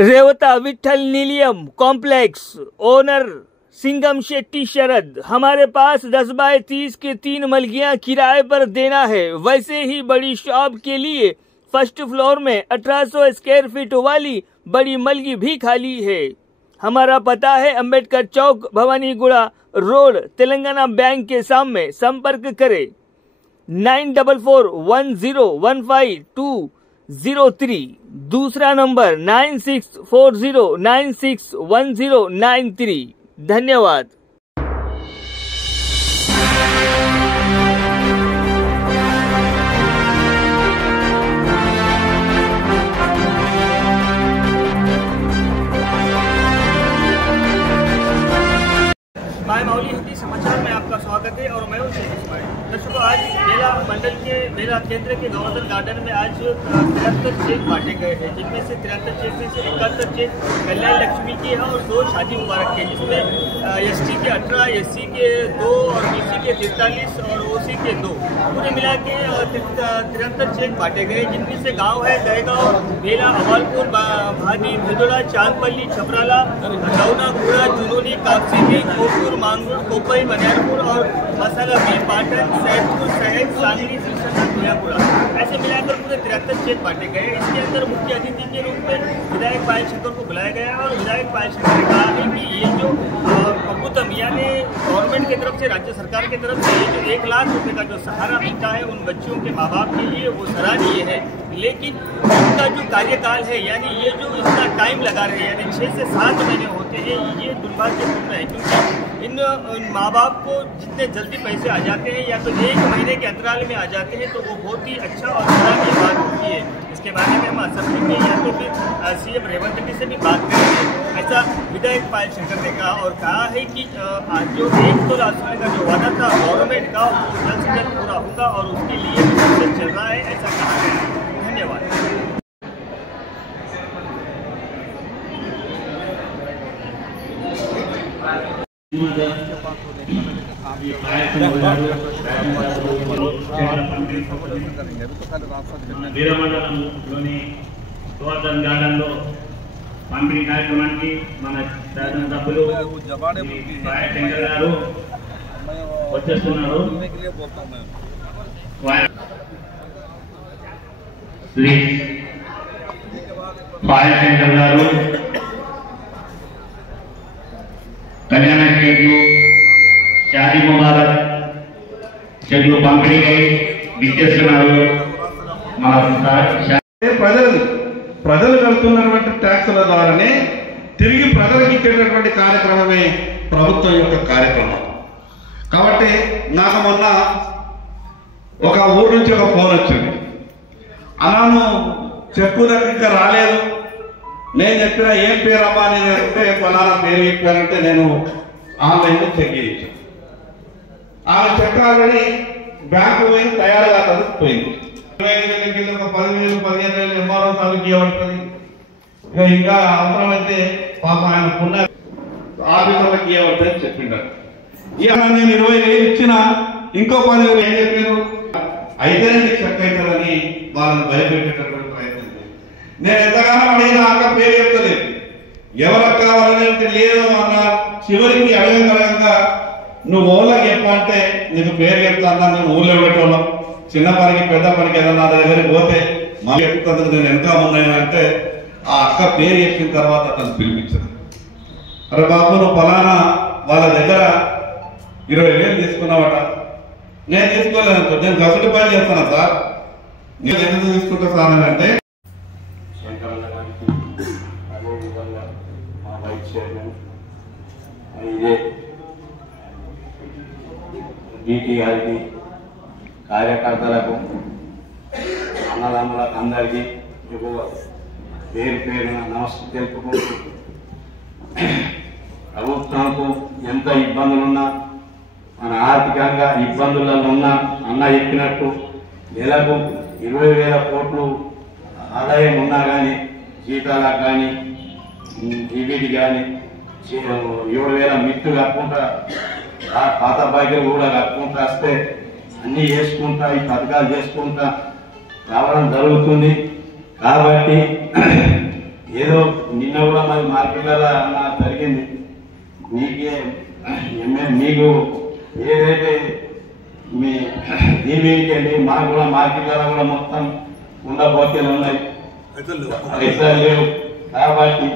Revata Vitthal नीलियम complex, owner Singham Shetty शरद। हमारे पास 10 bye 30 के 3 मलगियां किराए पर देना है। वैसे ही बड़ी शॉप के लिए फर्स्ट फ्लोर में 1800 स्क्वायर फीट वाली बड़ी मलगी भी खाली है। हमारा पता है अंबेडकर चौक, भवानीगुड़ा रोड, तेलंगाना बैंक के सामने। संपर्क करें 9441015203। दूसरा नंबर 9640961093। धन्यवाद। माय माउली हिंदी समाचार में आपका स्वागत है और मैं हूं शेख इस्माइल। दर्शकों, आज बेला मंडल के बेला केंद्र के गवर्नर गार्डन में आज 73 चेक बांटे गए हैं, जिनमें से 73 चेक में से 71 चेक कल्याण लक्ष्मी की है और 2 शादी मुबारक के, जिसमें एसटी के 18, एससी के 2 और बीसी के 43 और ओसी के 2, पूरे मिला के 73 चेक बांटे गए, जिनमें से गाँव है दहेगांव, बेला, अवालपुर, भादी, भिदोड़ा, चांदपल्ली, छपराला, रौना, गुड़ा, जुनूनी, कापसी, कोटपुर, मांगुर, कोपई, बनियारपुर और मसाला भी, पाटन, सैदपुर, सहज, सांगली, सिलसना, मियापुरा, ऐसे मिलाकर पूरे 73 चेक बांटे गए। इसके अंदर मुख्य अतिथि के रूप में विधायक पायल शंकर को बुलाया गया और विधायक पायल शंकर ने कहा है कि ये जो प्रभुत्व यानी गवर्नमेंट की तरफ से, राज्य सरकार की तरफ से ये जो 1 लाख रुपये का जो सहारा मिलता है उन बच्चों के माँ बाप के लिए, वो सराहनीय है। लेकिन इनका जो कार्यकाल है, यानी ये जो इतना टाइम लगा रहे हैं, यानी 6 से 7 महीने होते हैं, ये दुर्भाग्यपूर्ण है। क्योंकि इन माँ बाप को जितने जल्दी पैसे आ जाते हैं या तो 1 महीने के अंतराल में आ जाते हैं, तो वो बहुत ही अच्छा और सराहनीय बात होती है। इसके बारे में हम असेंबली में या तो फिर सीएम रेवंत रेड्डी से भी बात करेंगे, ऐसा विधायक पायल शंकर ने कहा और कहा है कि जो 1 तोला सोने का जो वादा था गवर्नमेंट का, वो जल्द से जल्द पूरा होगा और उसके लिए प्रोसेस चल रहा है, ऐसा कहा है। धन्यवाद। వీరమండలంలోని గోవర్ధన్ గార్డెన్ లో పంపిణీ కార్యక్రమానికి మన శాసన సభ్యులు శంకర్ గారు వచ్చేస్తున్నారు. శ్రీ పాయల్ శంకర్ గారు कल्याण चेकू, शादी मुबारक चेकू पंपिणी ప్రజలు కడుతున్నటువంటి ట్యాక్సుల ద్వారానే తిరిగి ప్రజలకు ఇచ్చేటటువంటి కార్యక్రమమే ప్రభుత్వం యొక్క కార్యక్రమం. కాబట్టి నాకు మొన్న ఒక ఊరు నుంచి ఒక ఫోన్ వచ్చింది. అలాను చెక్కు దగ్గర రాలేదు. నేను చెప్పిన ఏం పేరు అమ్మా అని అంటే ఫలానా పేరు చెప్పానంటే నేను ఆన్లైన్లో చెక్ చేయించాను. ఆమె చెక్ ఆల్రెడీ బ్యాంకు పోయి తయారుగా పోయింది. 25,000 కింద ఒక 10,000 15,000 ఎంఆర్ఓ సాగుకి ఇవ్వబడుతుంది. ఇంకా అవసరమైతే పాప ఆయన పున్న ఆఫీసర్లకు ఇవ్వబడుతుందని చెప్పిండారు. ఇక నేను 20,000 ఇచ్చిన ఇంకో 10,000 ఏం చెప్పాను, అయితే చెక్ అవుతుందని వాళ్ళని భయపెట్టేటటువంటి ప్రయత్నం. నేను ఎంతగానో అడిగినా అక్క పేరు చెప్తలేదు. ఎవరికి కావాలని లేదు అన్న చివరికి అడగంగా నువ్వు ఊళ్ళకి చెప్పంటే నీకు పేరు చెప్తా అన్నా. నేను ఊళ్ళో పెట్టేవాళ్ళం, చిన్న పనికి పెద్ద పనికి ఏదన్నా దగ్గరికి పోతే మళ్ళీ చెప్తాను నేను ఎంత ఉన్నాయంటే ఆ అక్క పేరు చెప్పిన తర్వాత అతను పిలిపించాను. అరే బాబు, నువ్వు ఫలానా వాళ్ళ దగ్గర 20,000 తీసుకున్నావట. నేను తీసుకోలేదు, నేను గసటి పని చేస్తాను సార్. నేను ఎందుకు తీసుకుంటా సార్ అని అంటే ఇదే బీటీ గారికి, కార్యకర్తలకు, అన్నదమ్ములకు అందరికీ పేరు పేరున నమస్తే తెలుపుకుంటూ, ప్రభుత్వంకు ఎంత ఇబ్బందులున్నా, మన ఆర్థికంగా ఇబ్బందులలో ఉన్నా అన్న చెప్పినట్టు నెలకు 20,000 కోట్లు ఆదాయం ఉన్నా కానీ జీతాలకు కానీ వీటికి కానీ 7,000 మిత్తు కట్టుకుంటా, పాత బాధ్యతలు కూడా కట్టుకుంటా వస్తే అన్నీ చేసుకుంటా ఈ పథకాలు చేసుకుంటా రావడం జరుగుతుంది. కాబట్టి ఏదో నిన్న కూడా మరి మార్కెట్లలో అన్న జరిగింది. మీకే మీకు ఏదైతే మీ దీనికి వెళ్ళి మాకు కూడా మార్కెట్లలో కూడా మొత్తం ఉండబోతేలు ఉన్నాయి, పైసలు లేవు. కాబట్టి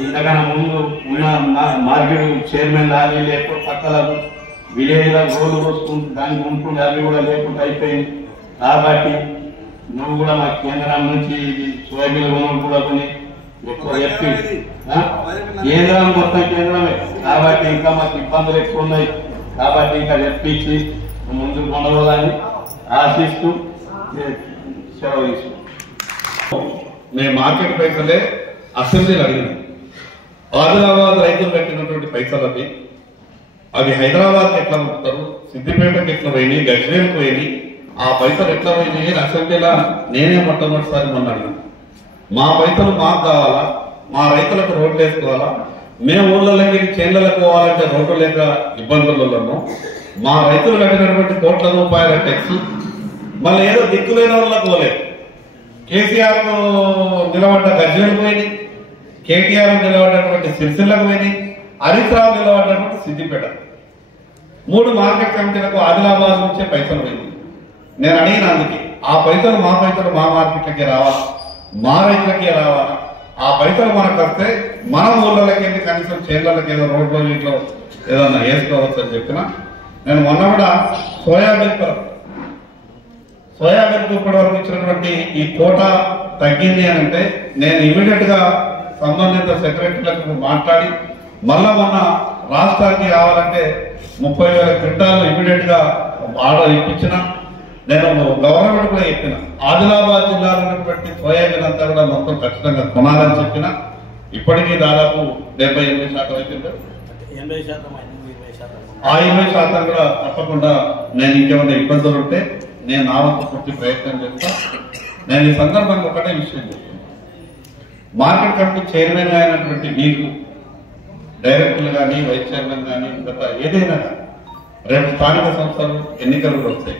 ఇంతకన్నా ముందు ఉన్న మార్కెట్ చైర్మన్ లాగా లేకపోతే పక్కల విలేజ్లో రోడ్లు వస్తుంది దానికి ఉంటుండే అవి కూడా లేకుండా అయిపోయింది. కాబట్టి నువ్వు కూడా మా కేంద్రం నుంచి సోయాబీన్ లోన్లు కూడా కొని ఎక్కువ చెప్పి కేంద్రం మొత్తం కేంద్రమే. కాబట్టి ఇంకా మాకు ఇబ్బందులు ఎక్కువ ఉన్నాయి. కాబట్టి ఇంకా చెప్పించి ముందుకు కొనవాలని ఆశిస్తూ సెలవు తీసుకుంటాం. మేము మార్కెట్ పైసలే అసెంబ్లీలు అడిగినాం. ఆదిలాబాద్ రైతులు కట్టినటువంటి పైసలు అవి హైదరాబాద్కి ఎట్లా పంపుతారు, సిద్దిపేటకి ఎట్లా పోయినాయి, గజ్వేల్కి పోయినాయి, ఆ పైసలు ఎట్లా పోయినాయి అసెంబ్లీలో నేనే మొట్టమొదటిసారి మొన్న అడిగినాను. మా పైసలు మాకు కావాలా, మా రైతులకు రోడ్లు వేసుకోవాలా, మేము ఊళ్ళకి చేన్లకు పోవాలంటే రోడ్లు లేక ఇబ్బందులలో మా రైతులు కట్టినటువంటి కోట్ల రూపాయల ట్యాక్స్ మళ్ళీ ఏదో దిక్కులేని వాళ్ళకి పోలేదు. కేసీఆర్ నిలబడ్డ గజ్వేల్ పోయినాయి, కేటీఆర్ నిలబడ్డటువంటి సిరిసిల్లకు పోయినాయి, హరీష్ రావు నిలబడ్డటువంటి సిద్దిపేట. 3 మార్కెట్ కమిటీలకు ఆదిలాబాద్ నుంచే పైసలు పోయింది. నేను అడిగిన అందుకే ఆ పైసలు మా మార్కెట్లకి రావాలా, మా రైతులకే రావాలా, ఆ పైసలు మనకు వస్తే మన ఊళ్ళకి వెళ్ళి కనీసం చేళ్లకి ఏదో రోడ్లో ఇంట్లో ఏదన్నా వేసుకోవచ్చు అని చెప్పిన. నేను మొన్న కూడా సోయాబీన్ ఇప్పటి వరకు ఇచ్చినటువంటి ఈ కోటా తగ్గింది అని అంటే నేను ఇమీడియట్ గా సంబంధిత సెక్రటరీలకు మాట్లాడి మళ్ళా మొన్న రాష్ట్రానికి కావాలంటే 30,000 క్వింటాలు ఇమీడియట్ గా ఆర్డర్ ఇప్పించిన. నేను గవర్నమెంట్ కూడా చెప్పిన ఆదిలాబాద్ జిల్లాలో ఉన్నటువంటి సోయాబీన్ అంతా కూడా మొత్తం ఖచ్చితంగా కొనాలని చెప్పిన. ఇప్పటికీ దాదాపు 70-80% అయిపోయింది. ఆ 20% కూడా తప్పకుండా నేను ఇంకేమైనా ఇబ్బందులు ఉంటే నేను నా వంతు పూర్తి ప్రయత్నం చేస్తా. నేను ఈ సందర్భంగా ఒకటే విషయం చెప్తాను. మార్కెట్ కమిటీ చైర్మన్ అయినటువంటి మీకు డైరెక్టర్లు కానీ వైస్ చైర్మన్ కానీ గత ఏదైనా రేపు స్థానిక సంస్థలు ఎన్నికలు కూడా వస్తాయి.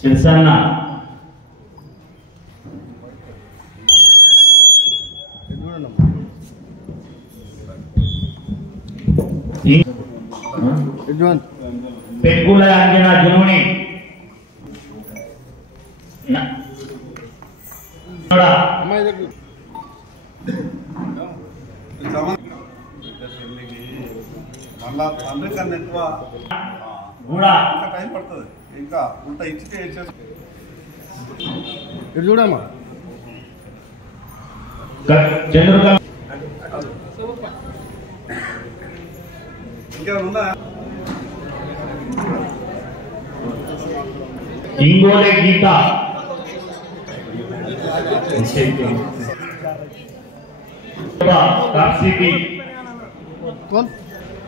శిర్సన్న పెగ్గుల అంజన జునుని మళ్ళా తండ్రి కన్నా ఎక్కువ కూడా ఇంకా టైం పడుతుంది. ఇంకా ఉల్టా ఇచ్చితే ఇటు చూడమ్మా చంద్రుక ఇంకేమన్నా ఇంగోలే గీత కాప్సిపి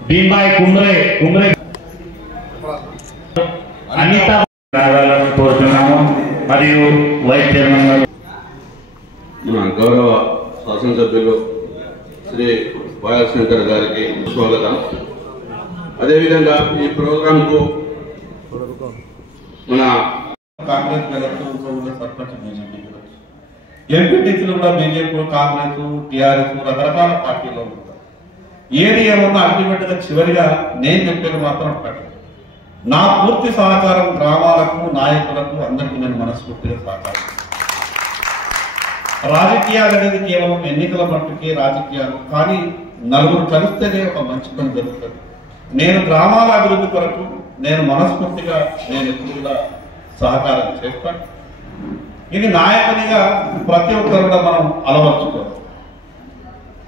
భీమాయ్ కుమ్రే అనిత కోరుతున్నాము. మరియు వైస్ చైర్మన్ గారు మన గౌరవ శాసనసభ్యులు శ్రీ వైఎస్ శంకర్ గారికి స్వాగతం. అదేవిధంగా ఈ ప్రోగ్రాంకు మన కాంగ్రెస్ సర్పంచ్ బీజేపీ ఎంపీటీసీలు కూడా బీజేపీ, కాంగ్రెస్, టీఆర్ఎస్ రకరకాల పార్టీలో ఉంటారు. ఏది ఏమన్నా అల్టిమేట్ గా చివరిగా నేను చెప్పేది మాత్రం ఒకటి, నా పూర్తి సహకారం గ్రామాలకు, నాయకులకు అందరికీ నేను మనస్ఫూర్తిగా సహకారం. రాజకీయాలు అనేది కేవలం ఎన్నికల మట్టుకే రాజకీయాలు, కానీ నలుగురు కలిస్తేనే ఒక మంచి పని జరుగుతుంది. నేను గ్రామాల అభివృద్ధి కొరకు నేను మనస్ఫూర్తిగా నేను ఎప్పుడు కూడా సహకారం చేస్తాను. ఇది నాయకునిగా ప్రతి ఒక్కరు కూడా మనం అలవర్చుకోవాలి.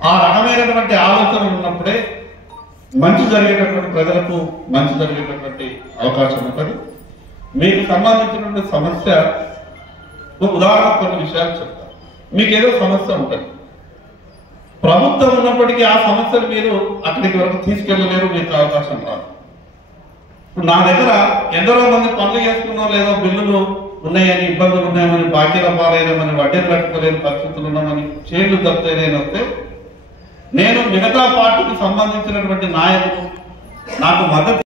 ఆ రకమైనటువంటి ఆలోచన ఉన్నప్పుడే మంచి జరిగేటటువంటి ప్రజలకు మంచి జరిగేటటువంటి అవకాశం ఉంటుంది. మీకు సంబంధించినటువంటి సమస్య ఉదాహరణ కొన్ని విషయాలు చెప్తాను. మీకు ఏదో సమస్య ఉంటుంది, ప్రభుత్వం ఉన్నప్పటికీ ఆ సమస్యలు మీరు అక్కడికి వరకు తీసుకెళ్ళలేరు, మీకు అవకాశం రాదు. ఇప్పుడు నా దగ్గర ఎందరో మంది పనులు చేసుకున్నాం, లేదో బిల్లులు ఉన్నాయని, ఇబ్బందులు ఉన్నాయని, బాకీల పాలైనామని, వడ్డీలు కట్టుకోలేని పరిస్థితులు ఉన్నామని, చేళ్లు తప్పేదని వస్తే నేను మిగతా పార్టీకి సంబంధించినటువంటి నాయకులు నాకు మద్దతు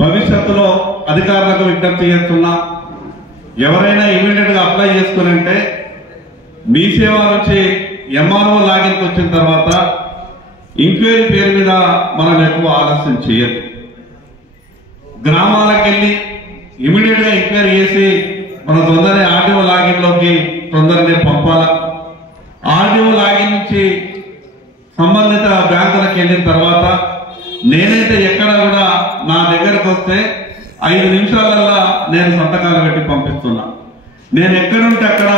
భవిష్యత్తులో అధికారులకు విజ్ఞప్తి చేస్తున్నా, ఎవరైనా ఇమీడియట్ గా అప్లై చేసుకుని అంటే మీ సేవ నుంచి ఎంఆర్ఓ లాగిన్కి వచ్చిన తర్వాత ఎంక్వైరీ పేరు మీద మనం ఎక్కువ ఆలస్యం చేయదు. గ్రామాలకు వెళ్ళి ఇమీడియట్ గా ఎంక్వైరీ చేసి మన తొందరనే ఆర్డీఓ లాగిన్ లోకి తొందరనే పంపాలా. ఆర్డీఓ లాగిన్ నుంచి సంబంధిత బ్యాంకులకు వెళ్ళిన తర్వాత నేనైతే ఎక్కడ కూడా నా దగ్గరకు వస్తే 5 నిమిషాలల్లా నేను సంతకాలు పెట్టి పంపిస్తున్నా. నేను ఎక్కడుంటే అక్కడ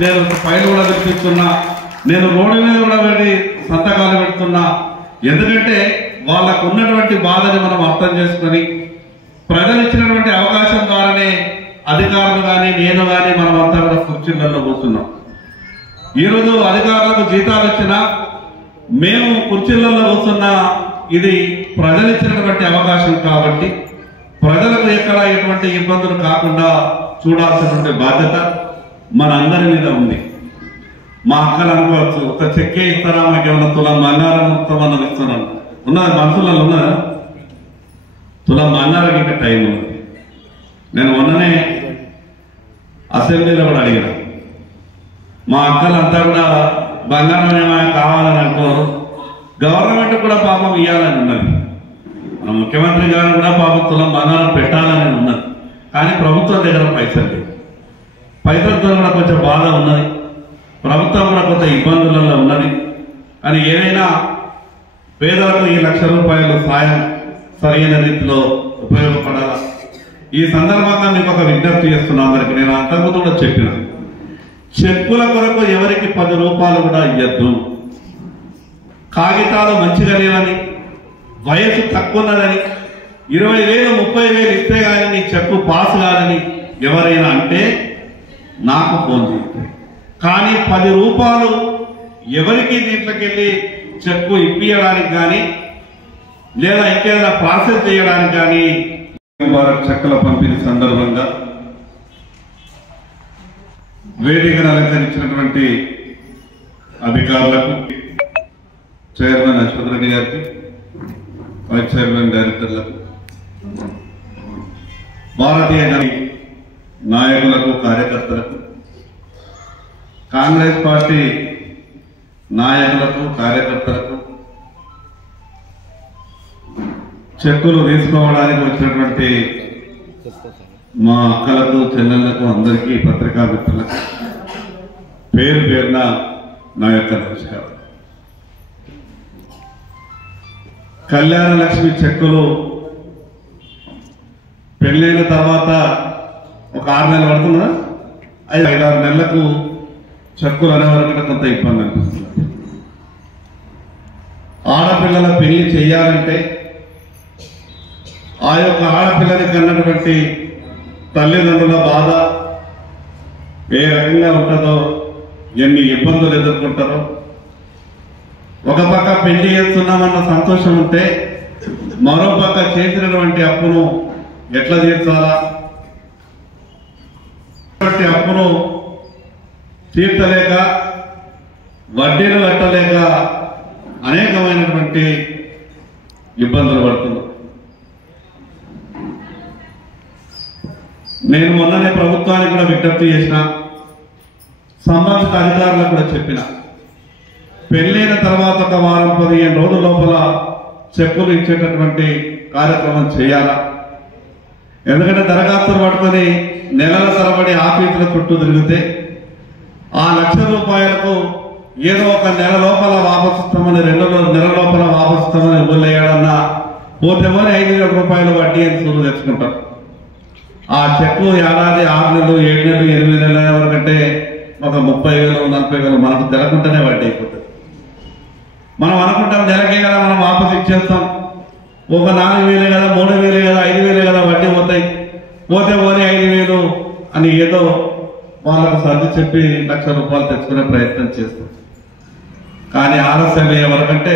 నేను ఫైల్ కూడా తెప్పిస్తున్నా, నేను రోడ్డు మీద కూడా వెళ్ళి సంతకాలు పెడుతున్నా. ఎందుకంటే వాళ్ళకు ఉన్నటువంటి బాధని మనం అర్థం చేసుకొని ప్రజలు ఇచ్చినటువంటి అవకాశం ద్వారానే అధికారులు కానీ నేను కానీ మనం అంతా కూడా కుర్చీలలో కూర్చున్నాం. ఈరోజు అధికారులకు జీతాలు ఇచ్చినా మేము కుర్చీలలో కూర్చున్నా ఇది ప్రజలు ఇచ్చినటువంటి అవకాశం కాబట్టి ప్రజలకు ఎక్కడ ఎటువంటి ఇబ్బందులు కాకుండా చూడాల్సినటువంటి బాధ్యత మన అందరి మీద ఉంది. మా అక్కలు అనుకోవచ్చు, ఒక చెక్కే ఇస్తారా, మాకు ఏమన్నా తులం బంగారం ఇస్తామన్నది ఇస్తున్నాను ఉన్నది మనసులలో ఉన్నదా? తులం బంగారం ఇంకా టైం ఉంది. నేను మొన్ననే అసెంబ్లీలో కూడా అడిగిన, మా అక్కలంతా కూడా బంగారం ఏమైనా కావాలని అనుకోరు, గవర్నమెంట్ కూడా పాపం ఇవ్వాలని ఉన్నది, మన ముఖ్యమంత్రి గారు కూడా పాపం తులం బంగారం పెట్టాలని ఉన్నది. కానీ ప్రభుత్వం దగ్గర పైసలు లేవు. పైసలతో కూడా కొంచెం బాధ ఉన్నది, ప్రభుత్వం కూడా కొంత ఇబ్బందులలో ఉన్నది. కానీ ఏదైనా పేదలకు ఈ ₹1,00,000 సాయం సరైన రీతిలో ఉపయోగపడాలా. ఈ సందర్భంగా మీకు ఒక విజ్ఞప్తి చేస్తున్నా అందరికి. నేను అంతకుముందు కూడా చెప్పిన, చెక్కుల కొరకు ఎవరికి ₹10 కూడా ఇవ్వద్దు. కాగితాలు మంచిగా లేవని, వయసు తక్కువ ఉన్నదని 20,000 30,000 ఇస్తే కానీ నీ చెక్కు పాస్ కాదని ఎవరైనా అంటే నాకు ఫోన్ చేయండి. కానీ ₹10 ఎవరికి దీంట్లోకి వెళ్ళి చెక్కు ఇప్పించడానికి కానీ లేదా ఇంకేదైనా ప్రాసెస్ చేయడానికి కానీ చెక్కుల పంపిణీ సందర్భంగా వేదికను అలంకరించినటువంటి అధికారులకు, చైర్మన్ అశ్వథ్ రెడ్డి గారికి, వైస్ చైర్మన్ డైరెక్టర్లకు, భారతీయ నాయకులకు, కార్యకర్తలకు, కాంగ్రెస్ పార్టీ నాయకులకు, కార్యకర్తలకు, చెక్కులు తీసుకోవడానికి వచ్చినటువంటి మా అక్కలకు, చెల్లెళ్లకు, అందరికీ, పత్రికా మిత్రులకు పేరు పేరున నా యొక్క నమస్కారం. కళ్యాణ లక్ష్మి చెక్కులు పెళ్ళైన తర్వాత ఒక 6 నెలలు పడుతుందా, 5-6 నెలలకు చెక్కులు అనేవారికి కొంత ఇబ్బంది అనిపిస్తుంది. ఆడపిల్లల పెళ్లి చేయాలంటే ఆ యొక్క ఆడపిల్లని కన్నటువంటి తల్లిదండ్రుల బాధ ఏ రకంగా ఉంటుందో, ఎన్ని ఇబ్బందులు ఎదుర్కొంటారో. ఒక పక్క పెళ్లి చేస్తున్నామన్న సంతోషం ఉంటే మరో పక్క చేసినటువంటి అప్పును ఎట్లా తీర్చాలా, అప్పును తీర్చలేక, వడ్డీలు కట్టలేక అనేకమైనటువంటి ఇబ్బందులు పడుతున్నాం. నేను మొన్ననే ప్రభుత్వానికి కూడా విజ్ఞప్తి చేసిన, సంబంధిత అధికారులకు కూడా చెప్పిన, పెళ్ళైన తర్వాత ఒక 10-15 రోజుల లోపల చెక్కులు ఇచ్చేటటువంటి కార్యక్రమం చేయాలా. ఎందుకంటే దరఖాస్తులు పట్టుకొని నెలల తరబడి ఆఫీసుల చుట్టూ తిరిగితే ఆ ₹1,00,000 ఏదో ఒక నెల లోపల వాపసిస్తామని, 2 నెలల లోపల వాపసిస్తామని ఇవ్వలేయాలన్నా పోతే మరి ₹5,000 వడ్డీ అని సూరు తెచ్చుకుంటారు. ఆ చెక్కు ఏడాది 6 నెలలు 7 నెలలు 8 నెలల వరకంటే ఒక 30,000 40,000 మనకు తెలకుండానే వడ్డీ అయిపోతుంది. మనం అనుకుంటాం నెలకే కదా మనం వాపసు ఇచ్చేస్తాం, ఒక 4,000 కదా, 3,000 కదా, 5,000 కదా వడ్డీ పోతాయి, పోతే పోనీ 5,000 అని ఏదో వాళ్ళకు సర్ది చెప్పి ₹1,00,000 తెచ్చుకునే ప్రయత్నం చేస్తాం. కానీ ఆలస్యం అయ్యే వరకంటే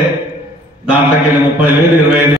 దాంట్లోకి 30,000 25,000